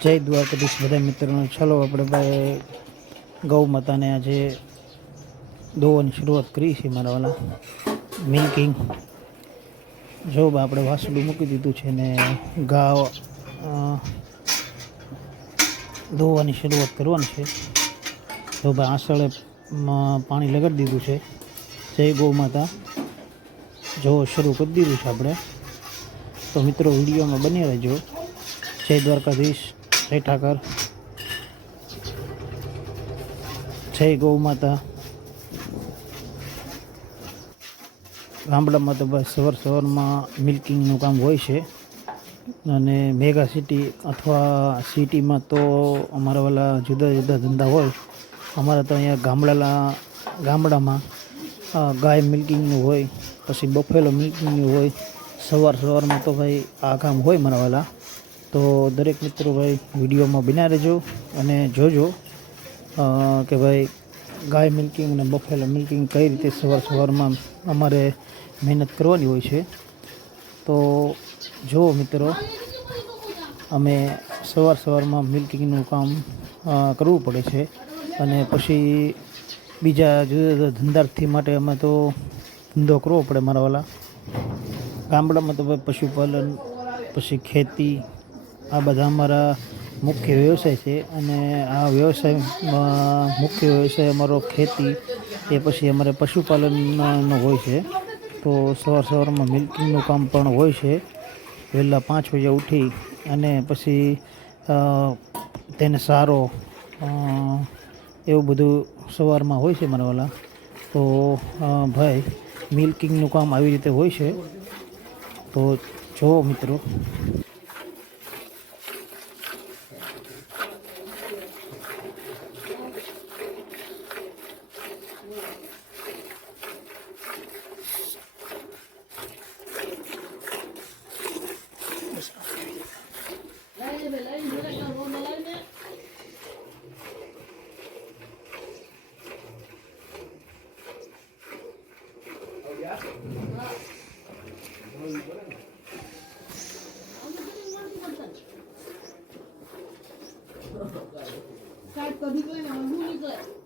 જય દ્વારકાધીશ બધા મિત્રોને. ચલો આપણે ભાઈ ગૌ માતાને આજે દોવાની શરૂઆત કરી છે. મારા વાલા મિલ્કિંગ જો આપણે વાસળું મૂકી દીધું છે ને ગાવ દોવાની શરૂઆત કરવાની છે. જો ભાઈ આસળે પાણી લગાડી દીધું છે. જય ગૌ માતા. જો શરૂ કરી દીધું છે આપણે. તો મિત્રો વિડીયોમાં બની રહેજો. જય દ્વારકાધીશ, જય ઠાકર, જય ગૌ માતા. ગામડામાં તો બસ સવારમાં મિલ્કિંગનું કામ હોય છે અને મેગા સિટી અથવા સિટીમાં તો અમારા વાલા જુદા જુદા ધંધા હોય. અમારા તો અહીંયા ગામડામાં ગાય મિલ્કિંગનું હોય, પછી બફેલો મિલ્કિંગનું હોય. સવારમાં તો ભાઈ આ કામ હોય મારા વાલા. તો દરેક મિત્રો ભાઈ વિડીયોમાં બન્યા રહેજો અને જોજો કે ભાઈ ગાય મિલ્કિંગ અને બફેલો મિલ્કિંગ કઈ રીતે સવારમાં અમારે મહેનત કરવાની હોય છે. તો જો મિત્રો અમે સવારમાં મિલ્કિંગનું કામ કરવું પડે છે અને પછી બીજા જુદા જુદા ધંધાર્થી માટે અમે તો ધંધો કરવો પડે મારા વાલા. ગામડામાં તો ભાઈ પશુપાલન, પછી ખેતી, આ બધા અમારા મુખ્ય વ્યવસાય છે. અને આ વ્યવસાયમાં મુખ્ય વ્યવસાય અમારો ખેતી, એ પછી અમારે પશુપાલનનો હોય છે. તો સવારમાં મિલ્કિંગનું કામ પણ હોય છે. વહેલા 5 વાગે ઉઠી અને પછી તેને સારો એવું બધું સવારમાં હોય છે મારા વાલા. તો ભાઈ મિલ્કિંગનું કામ આવી રીતે હોય છે. તો જો મિત્રો કभी કોઈ ના હું નીકળે